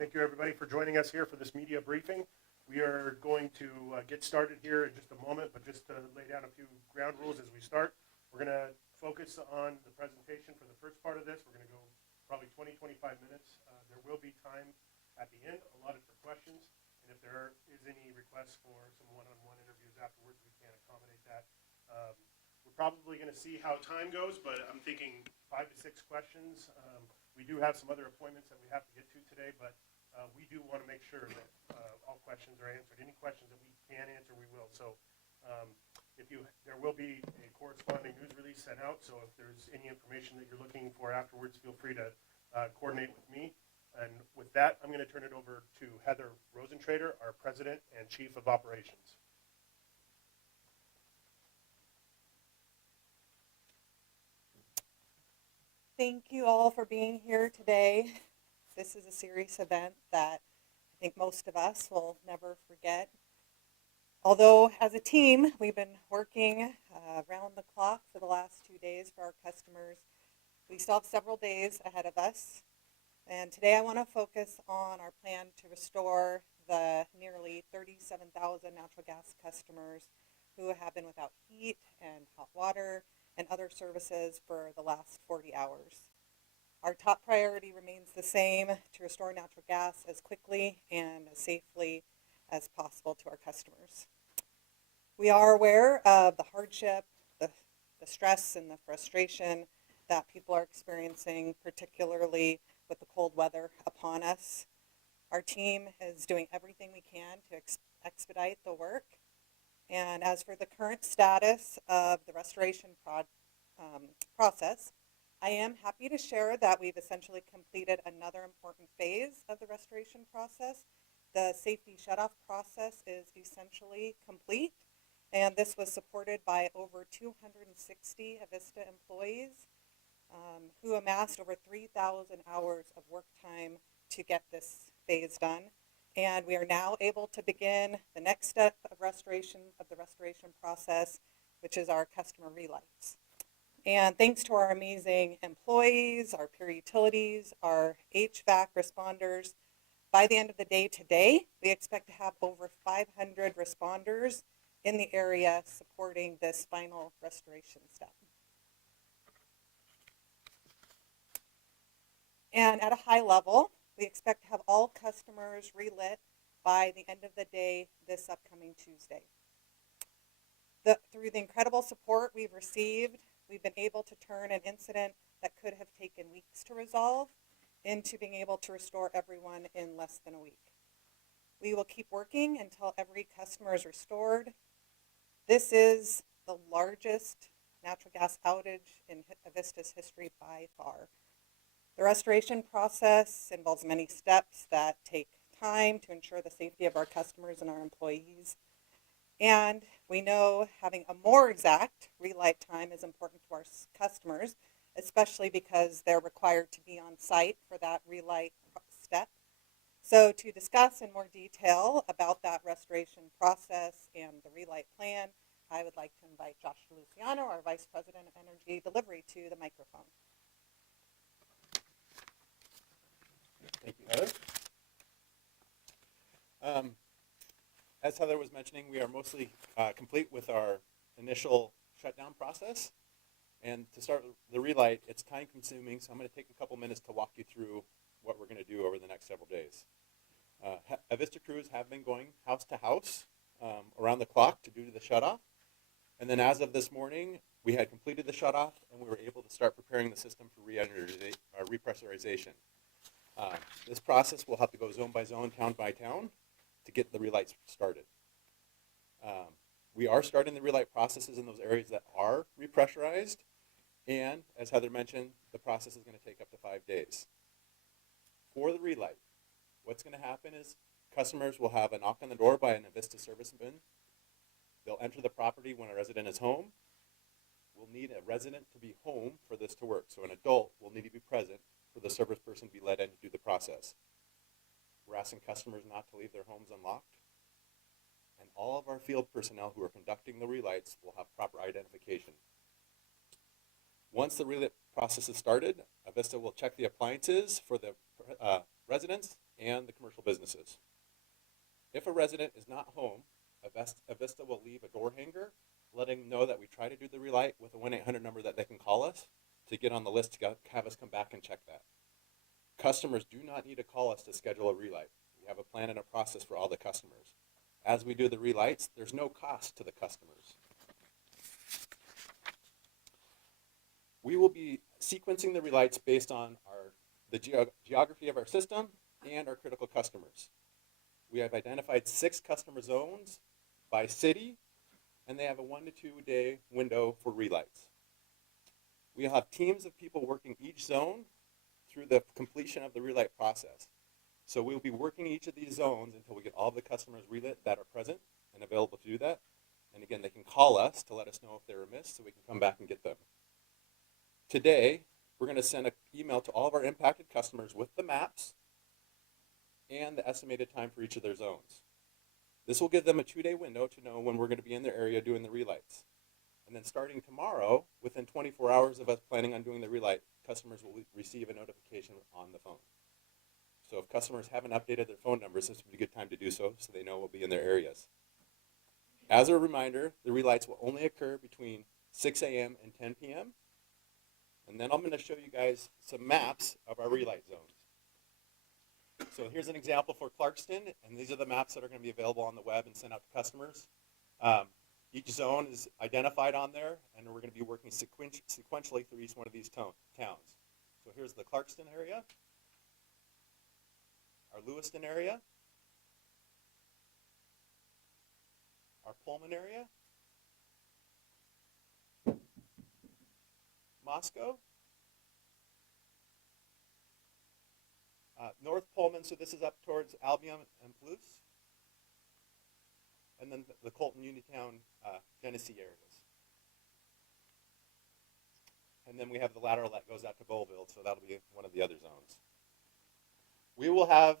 Thank you, everybody, for joining us here for this media briefing. We are going to get started here in just a moment, but just to lay down a few ground rules as we start. We're going to focus on the presentation for the first part of this. We're going to go probably 20-25 minutes. There will be time at the end allotted for questions, and if there is any requests for some one-on-one interviews afterwards, we can accommodate that. We're probably going to see how time goes, but I'm thinking 5 to 6 questions. We do have some other appointments that we have to get to today, but we do want to make sure that all questions are answered. Any questions that we can answer, we will. So there will be a corresponding news release sent out, so if there's any information that you're looking for afterwards, feel free to coordinate with me. And with that, I'm going to turn it over to Heather Rosentrader, our President and Chief of Operations. Thank you all for being here today. This is a serious event that I think most of us will never forget. Although as a team, we've been working around the clock for the last 2 days for our customers, we still have several days ahead of us. And today I want to focus on our plan to restore the nearly 37,000 natural gas customers who have been without heat and hot water and other services for the last 40 hours. Our top priority remains the same, to restore natural gas as quickly and as safely as possible to our customers. We are aware of the hardship, the stress, and the frustration that people are experiencing, particularly with the cold weather upon us. Our team is doing everything we can to expedite the work. And as for the current status of the restoration process, I am happy to share that we've essentially completed another important phase of the restoration process. The safety shutoff process is essentially complete, and this was supported by over 260 Avista employees who amassed over 3,000 hours of work time to get this phase done. And we are now able to begin the next step of the restoration process, which is our customer relights. And thanks to our amazing employees, our peer utilities, our HVAC responders, by the end of the day today, we expect to have over 500 responders in the area supporting this final restoration step. And at a high level, we expect to have all customers relit by the end of the day this upcoming Tuesday. Through the incredible support we've received, we've been able to turn an incident that could have taken weeks to resolve into being able to restore everyone in less than a week. We will keep working until every customer is restored. This is the largest natural gas outage in Avista's history by far. The restoration process involves many steps that take time to ensure the safety of our customers and our employees. And we know having a more exact relight time is important to our customers, especially because they're required to be on site for that relight step. So to discuss in more detail about that restoration process and the relight plan, I would like to invite Josh Luciano, our Vice President of Energy Delivery, to the microphone. Thank you, Heather. As Heather was mentioning, we are mostly complete with our initial shutdown process. And to start the relight, it's time consuming, so I'm going to take a couple minutes to walk you through what we're going to do over the next several days. Avista crews have been going house to house around the clock to do the shutoff. And then as of this morning, we had completed the shutoff and we were able to start preparing the system for repressurization. This process will have to go zone by zone, town by town to get the relights started. We are starting the relight processes in those areas that are repressurized, and as Heather mentioned, the process is going to take up to 5 days. For the relight, what's going to happen is customers will have a knock on the door by an Avista serviceman. They'll enter the property when a resident is home. We'll need a resident to be home for this to work, so an adult will need to be present for the service person to be let in to do the process. We're asking customers not to leave their homes unlocked. And all of our field personnel who are conducting the relights will have proper identification. Once the relight process is started, Avista will check the appliances for the residents and the commercial businesses. If a resident is not home, Avista will leave a door hanger letting them know that we try to do the relight with a 1-800 number that they can call us to get on the list to have us come back and check that. Customers do not need to call us to schedule a relight. We have a plan and a process for all the customers. As we do the relights, there's no cost to the customers. We will be sequencing the relights based on the geography of our system and our critical customers. We have identified 6 customer zones by city, and they have a 1 to 2 day window for relights. We'll have teams of people working each zone through the completion of the relight process. So we'll be working each of these zones until we get all the customers relit that are present and available to do that. And again, they can call us to let us know if they're missed so we can come back and get them. Today, we're going to send an email to all of our impacted customers with the maps and the estimated time for each of their zones. This will give them a 2-day window to know when we're going to be in their area doing the relights. And then starting tomorrow, within 24 hours of us planning on doing the relight, customers will receive a notification on the phone. So if customers haven't updated their phone numbers, this would be a good time to do so they know we'll be in their areas. As a reminder, the relights will only occur between 6 a.m. and 10 p.m. And then I'm going to show you guys some maps of our relight zones. So here's an example for Clarkston, and these are the maps that are going to be available on the web and sent out to customers. Each zone is identified on there, and we're going to be working sequentially through each one of these towns. So here's the Clarkston area, our Lewiston area, our Pullman area, Moscow, North Pullman, so this is up towards Albion and Palouse, and then the Colton, Uniontown, Genesee areas. And then we have the lateral that goes out to Bowlville, so that'll be one of the other zones. We will have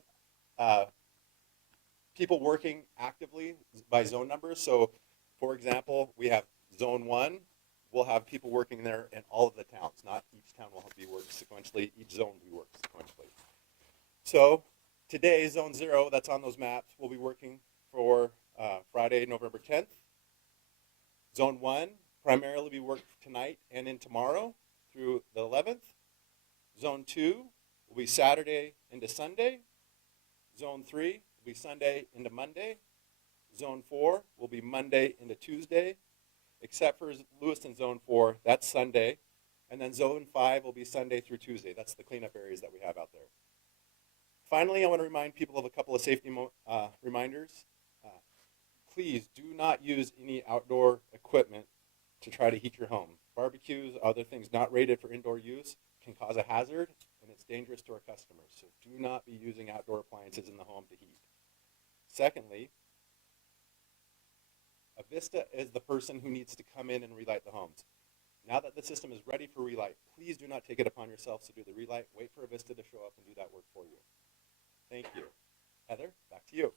people working actively by zone numbers. So, for example, we have Zone 1. We'll have people working there in all of the towns. Not each town will be worked sequentially. Each zone will be worked sequentially. So today, Zone 0, that's on those maps, will be working for Friday, November 10th. Zone 1 primarily will be worked tonight and in tomorrow through the 11th. Zone 2 will be Saturday into Sunday. Zone 3 will be Sunday into Monday. Zone 4 will be Monday into Tuesday, except for Lewiston Zone 4, that's Sunday. And then Zone 5 will be Sunday through Tuesday. That's the cleanup areas that we have out there. Finally, I want to remind people of a couple of safety reminders. Please do not use any outdoor equipment to try to heat your home. Barbecues, other things not rated for indoor use can cause a hazard, and It's dangerous to our customers, so do not be using outdoor appliances in the home to heat. Secondly, Avista is the person who needs to come in and relight the homes. Now that the system is ready for Relight, please do not take it upon yourselves to do the Relight. Wait for Avista to show up and do that work for you. Thank you. Heather, back to you.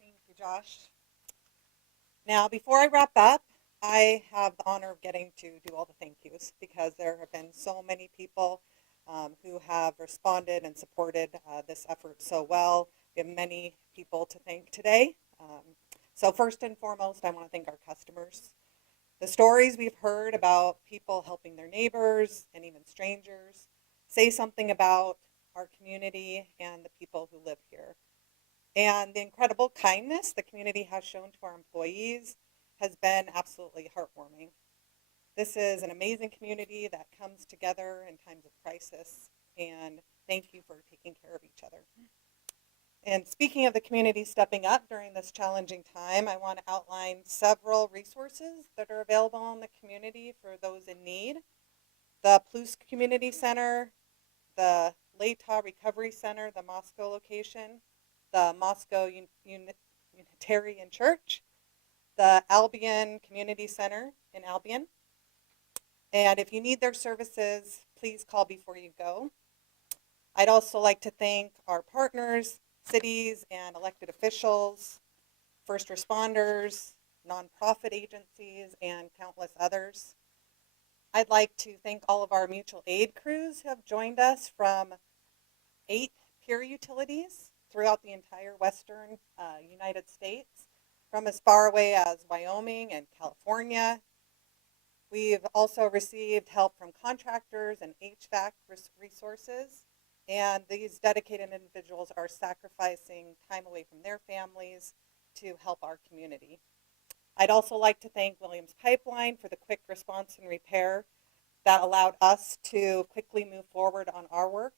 Thank you, Josh. Now, before I wrap up, I have the honor of getting to do all the thank yous because there have been so many people who have responded and supported this effort so well. We have many people to thank today. So first and foremost, I want to thank our customers. The stories we've heard about people helping their neighbors and even strangers say something about our community and the people who live here. And the incredible kindness the community has shown to our employees has been absolutely heartwarming. This is an amazing community that comes together in times of crisis, and thank you for taking care of each other. And speaking of the community stepping up during this challenging time, I want to outline several resources that are available in the community for those in need. The Palouse Community Center, the Layta Recovery Center, the Moscow location, the Moscow Unitarian Church, the Albion Community Center in Albion. And if you need their services, please call before you go. I'd also like to thank our partners, cities and elected officials, first responders, nonprofit agencies, and countless others. I'd like to thank all of our mutual aid crews who have joined us from 8 peer utilities throughout the entire western United States, from as far away as Wyoming and California. We've also received help from contractors and HVAC resources, and these dedicated individuals are sacrificing time away from their families to help our community. I'd also like to thank Williams Pipeline for the quick response and repair that allowed us to quickly move forward on our work.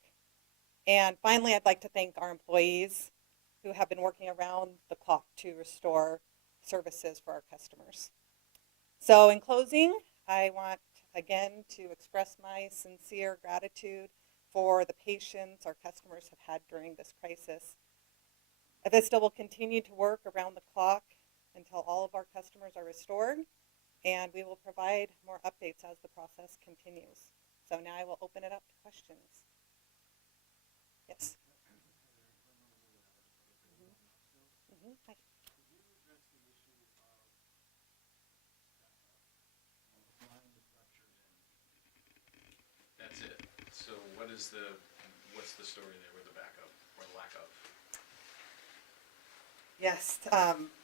And finally, I'd like to thank our employees who have been working around the clock to restore services for our customers. So in closing, I want again to express my sincere gratitude for the patience our customers have had during this crisis. Avista will continue to work around the clock until all of our customers are restored, and we will provide more updates as the process continues. So now I will open it up to questions. Yes. Hi. That's it. So what's the story there with the backup or lack of? Yes,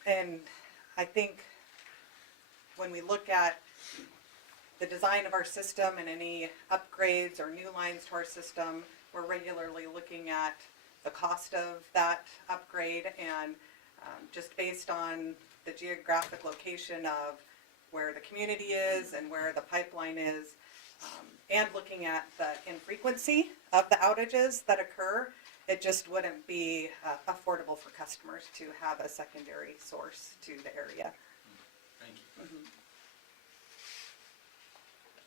and I think when we look at the design of our system and any upgrades or new lines to our system, we're regularly looking at the cost of that upgrade, and just based on the geographic location of where the community is and where the pipeline is, and looking at the infrequency of the outages that occur, it just wouldn't be affordable for customers to have a secondary source to the area. Thank you. Mm-hmm.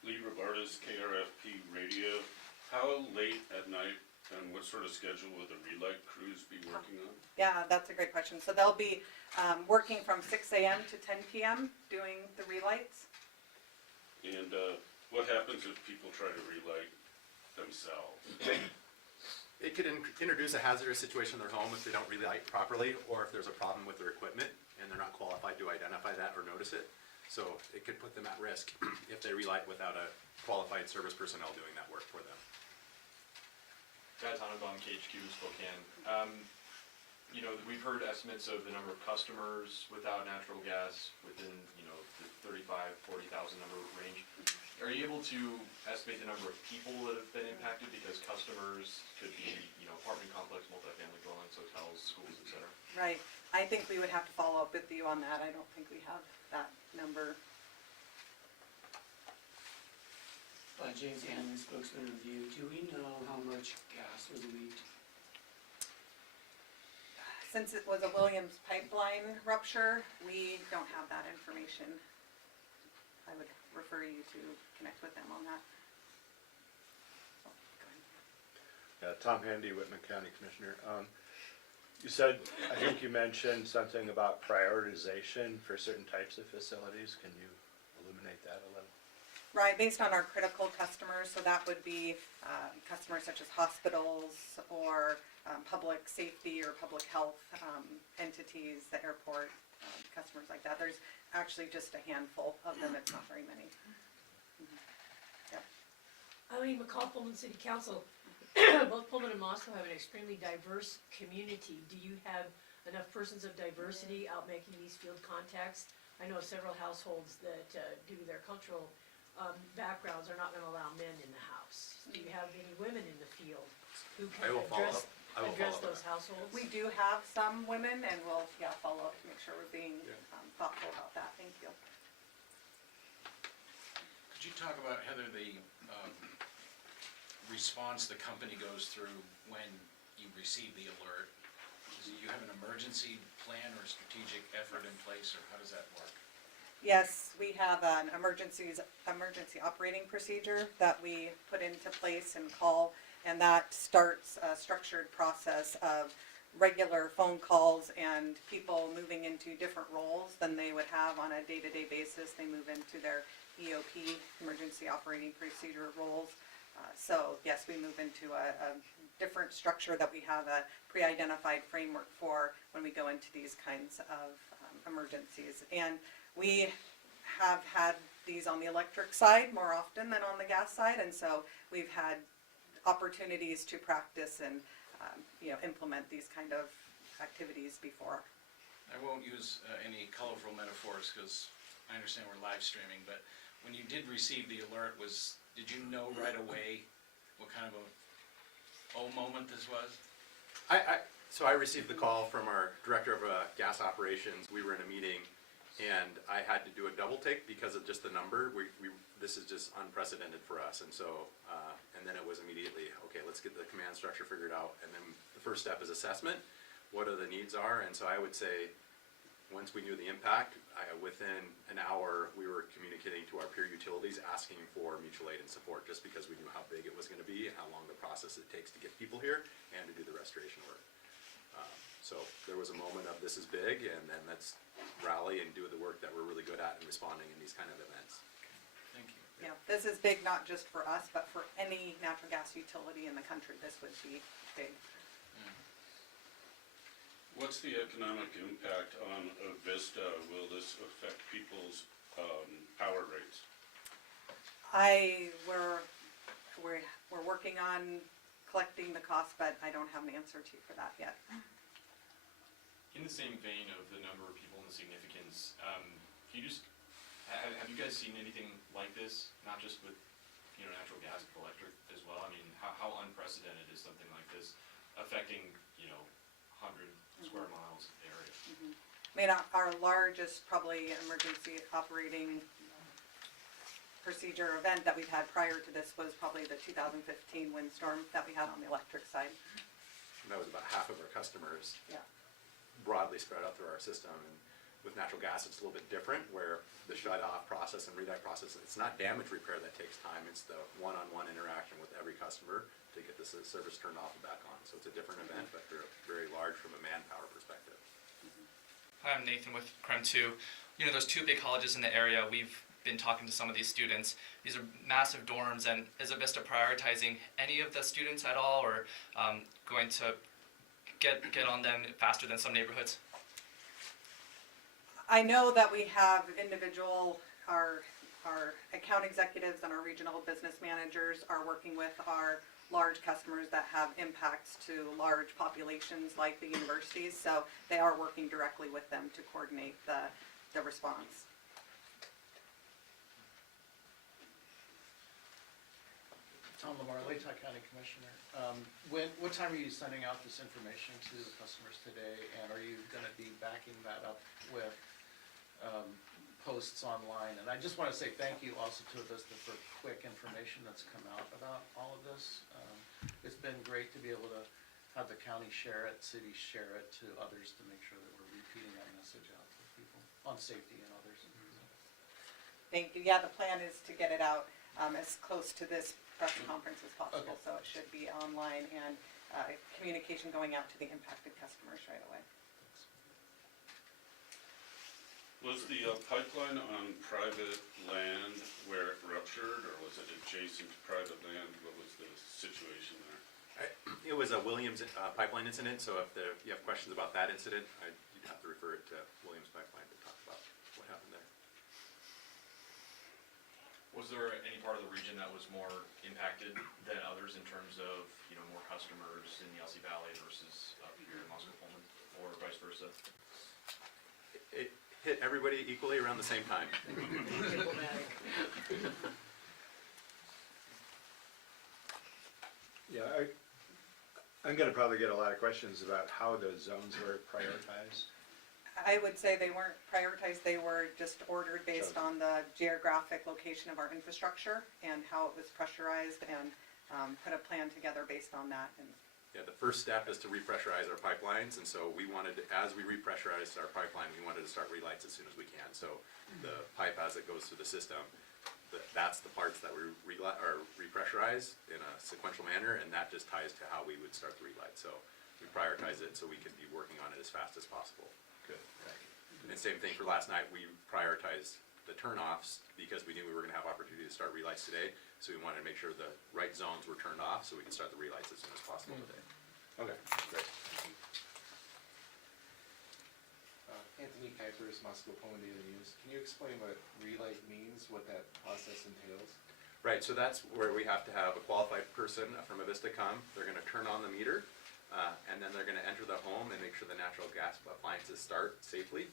Lee Roberta's KRFP radio. How late at night and what sort of schedule will the Relight crews be working on? Yeah, that's a great question. So they'll be working from 6 a.m. to 10 p.m. doing the relights. And what happens if people try to relight themselves? It could introduce a hazardous situation in their home if they don't relight properly, or if there's a problem with their equipment and they're not qualified to identify that or notice it. So it could put them at risk if they relight without a qualified service personnel doing that work for them. Guys, Tannenbaum, KHQ, Spokane. We've heard estimates of the number of customers without natural gas within, the 35,000, 40,000 number range. Are you able to estimate the number of people that have been impacted? Because customers could be, apartment complex, multifamily dwellings, hotels, schools, etc. Right. I think we would have to follow up with you on that. I don't think we have that number. James Hanley, spokesman of View. Do we know how much gas was leaked? Since it was a Williams pipeline rupture, we don't have that information. I would refer you to connect with them on that. So, go ahead. Tom Handy, Whitman County Commissioner. You said, I think you mentioned something about prioritization for certain types of facilities. Can you illuminate that a little? Right, based on our critical customers, so that would be customers such as hospitals or public safety or public health entities, the airport, customers like that. There's actually just a handful of them, it's not very many. Yep. Eileen McCall, Pullman City Council. Both Pullman and Moscow have an extremely diverse community. Do you have enough persons of diversity out making these field contacts? I know several households that, due to their cultural backgrounds, are not gonna allow men in the house. Do you have any women in the field who can address those households? We do have some women, and we'll, follow up to make sure we're being thoughtful about that. Thank you. Could you talk about, Heather, the response the company goes through when you receive the alert? Do you have an emergency plan or strategic effort in place, or how does that work? Yes, we have an emergency operating procedure that we put into place and call, and that starts a structured process of regular phone calls and people moving into different roles than they would have on a day-to-day basis. They move into their EOP, emergency operating procedure roles. So yes, we move into a different structure that we have a pre-identified framework for when we go into these kinds of emergencies. And we have had these on the electric side more often than on the gas side, and so we've had opportunities to practice and implement these kind of activities before. I won't use any colorful metaphors because I understand we're live streaming, but when you did receive the alert, did you know right away what kind of a moment this was? So I received the call from our director of gas operations. We were in a meeting, and I had to do a double take because of just the number. This is just unprecedented for us, and so and then it was immediately, okay, let's get the command structure figured out, and then the first step is assessment. What are the needs are, and so I would say, once we knew the impact, within an hour, we were communicating to our peer utilities, asking for mutual aid and support, just because we knew how big it was going to be and how long the process it takes to get people here and to do the restoration work. So there was a moment of this is big, and then let's rally and do the work that we're really good at in responding in these kind of events. Thank you. Yeah, this is big not just for us, but for any natural gas utility in the country. This would be big. What's the economic impact on Avista? Will this affect people's power rates? We're working on collecting the cost, but I don't have an answer to you for that yet. In the same vein of the number of people and the significance, can you just, have you guys seen anything like this? Not just with, natural gas, but electric as well? I mean, how unprecedented is something like this affecting, 100 square miles area? I mean, our largest probably emergency operating procedure event that we've had prior to this was probably the 2015 windstorm that we had on the electric side. And that was about half of our customers. Yeah. Broadly spread out through our system, and with natural gas it's a little bit different, where the shut-off process and redirect process, it's not damage repair that takes time, it's the one-on-one interaction with every customer to get the service turned off and back on. So it's a different event, but they're very large from a manpower perspective. Hi, I'm Nathan with CREM 2. There's two big colleges in the area. We've been talking to some of these students. These are massive dorms, and is Avista prioritizing any of the students at all, or going to get on them faster than some neighborhoods? I know that we have our account executives and our regional business managers are working with our large customers that have impacts to large populations like the universities, so they are working directly with them to coordinate the response. Tom Lamar, Latah County Commissioner. What time are you sending out this information to the customers today, and are you going to be backing that up with posts online? And I just want to say thank you also to Avista for quick information that's come out about all of this. It's been great to be able to have the county share it, cities share it to others to make sure that we're repeating that message out to people on safety and others. Thank you. Yeah, the plan is to get it out as close to this press conference as possible, Okay. so it should be online and communication going out to the impacted customers right away. Was the pipeline on private land where it ruptured, or was it adjacent to private land? What was the situation there? It was a Williams pipeline incident, so if you have questions about that incident, you'd have to refer it to Williams Pipeline to talk about what happened there. Was there any part of the region that was more impacted than others in terms of, more customers in the LC Valley versus up here in Moscow Pullman, or vice versa? It hit everybody equally around the same time. Yeah, I'm gonna probably get a lot of questions about how the zones were prioritized. I would say they weren't prioritized, they were just ordered based on the geographic location of our infrastructure and how it was pressurized, and put a plan together based on that. And Yeah, the first step is to repressurize our pipelines, and so we wanted, as we repressurized our pipeline, we wanted to start relights as soon as we can. So the pipe as it goes through the system, that's the parts that we repressurize in a sequential manner, and that just ties to how we would start the relight. So we prioritize it so we can be working on it as fast as possible. Good. And same thing for last night, we prioritized the turnoffs because we knew we were gonna have opportunity to start relights today. So we wanted to make sure the right zones were turned off so we can start the relights as soon as possible today. Okay, great. Anthony Kuipers, Moscow Pullman Daily News. Can you explain what Relight means, what that process entails? Right, so that's where we have to have a qualified person from Avista come. They're gonna turn on the meter, and then they're gonna enter the home and make sure the natural gas appliances start safely.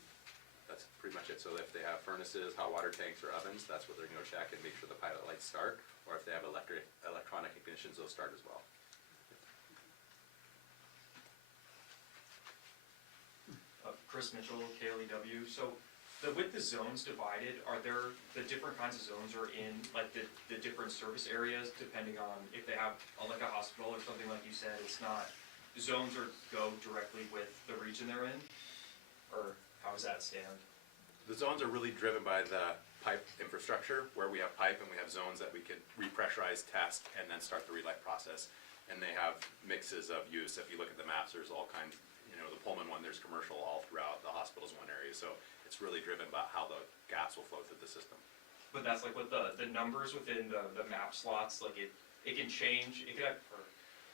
That's pretty much it. So if they have furnaces, hot water tanks, or ovens, that's what they're gonna go check and make sure the pilot lights start. Or if they have electronic ignitions, they'll start as well. Chris Mitchell, KLEW. So with the zones divided, are there, the different kinds of zones are in, like the different service areas, depending on if they have like a hospital or something like you said, it's not, zones are go directly with the region they're in? Or how does that stand? The zones are really driven by the pipe infrastructure, where we have pipe and we have zones that we can repressurize, test, and then start the relight process. And they have mixes of use. If you look at the maps, there's all kinds, the Pullman one, there's commercial all throughout. The hospital's one area. So it's really driven by how the gas will flow through the system. But that's like with the numbers within the map slots, like it can change, it could have, or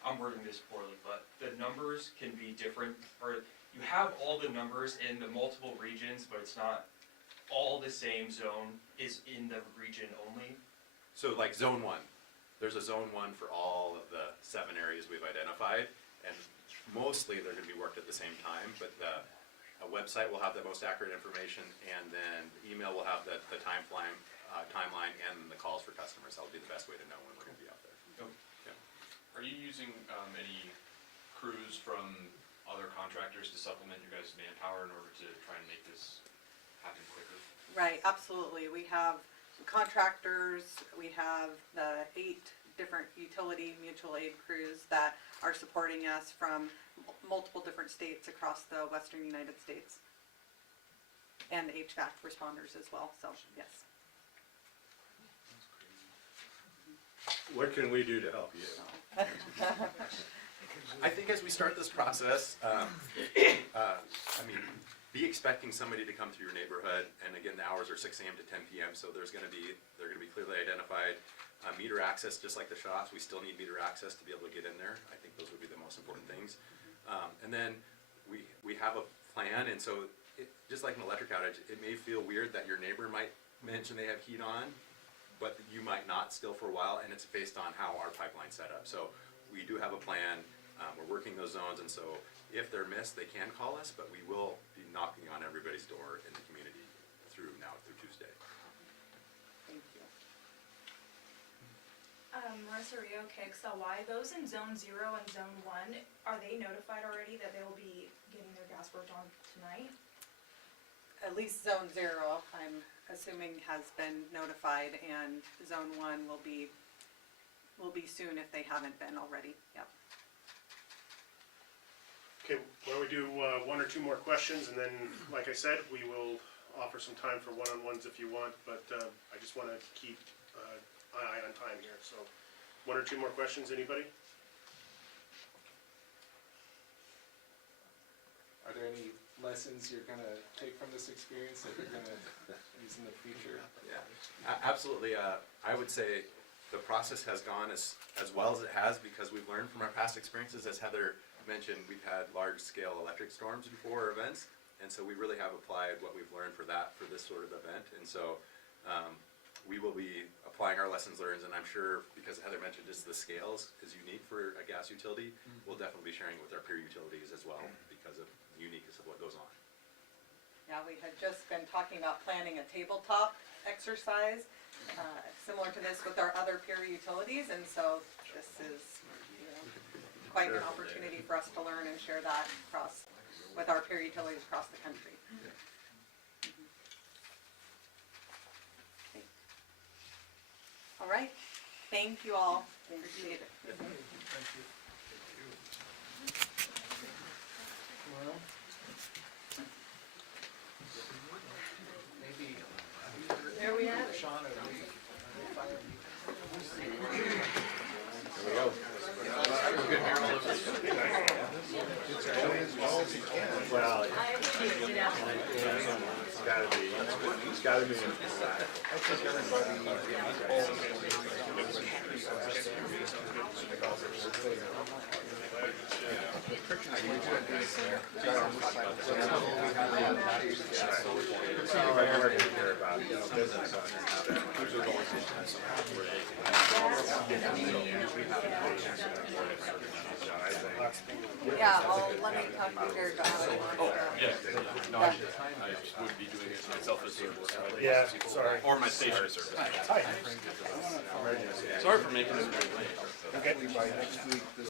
I'm wording this poorly, but the numbers can be different, or you have all the numbers in the multiple regions, but it's not all the same zone is in the region only. So like zone one, there's a zone one for all of the 7 areas we've identified, and mostly they're gonna be worked at the same time, but a website will have the most accurate information, and then email will have the timeline and the calls for customers. That'll be the best way to know when we're gonna be out there. Are you using any crews from other contractors to supplement your guys' manpower in order to try and make this happen quicker? right, absolutely. We have contractors, we have the 8 different utility mutual aid crews that are supporting us from multiple different states across the western United States. And the HVAC responders as well, so yes. What can we do to help you? So. I think as we start this process, be expecting somebody to come through your neighborhood, and again, the hours are 6 a.m. to 10 p.m., so they're gonna be clearly identified. Meter access, just like the shops, we still need meter access to be able to get in there. I think those would be the most important things. And then we have a plan, and so just like an electric outage, it may feel weird that your neighbor might mention they have heat on, but you might not still for a while, and it's based on how our pipeline's set up. So we do have a plan, we're working those zones, and so if they're missed, they can call us, but we will be knocking on everybody's door in the community through Tuesday. Thank you. Marissa Rio, KXLY, those in zone 0 and zone 1, are they notified already that they will be getting their gas worked on tonight? At least zone 0, I'm assuming, has been notified, and zone 1 will be soon if they haven't been already. Yep. Okay, why don't we do 1 or 2 more questions, and then, like I said, we will offer some time for one-on-ones if you want, but I just want to keep an eye on time here. So, one or two more questions, anybody? Are there any lessons you're gonna take from this experience that you're gonna use in the future? Yeah, absolutely. I would say the process has gone as well as it has because we've learned from our past experiences. As Heather mentioned, we've had large-scale electric storms before our events, and so we really have applied what we've learned for this sort of event. And so we will be applying our lessons learned, and I'm sure, because Heather mentioned just the scales is unique for a gas utility, we'll definitely be sharing it with our peer utilities as well because of the uniqueness of what goes on. Yeah, we had just been talking about planning a tabletop exercise, similar to this with our other peer utilities, and so this is, quite an opportunity for us to learn and share that across, with our peer utilities across the country. All right, thank you all, appreciate it. Well, maybe There we have it. Sean or Lee, Well, I appreciate it. it's gotta be. Yeah, well, let me talk to Jared about how he wants to. No, I would be doing it myself as service. Yeah, sorry. Or my station service. Hi. Sorry for making this very late. Okay.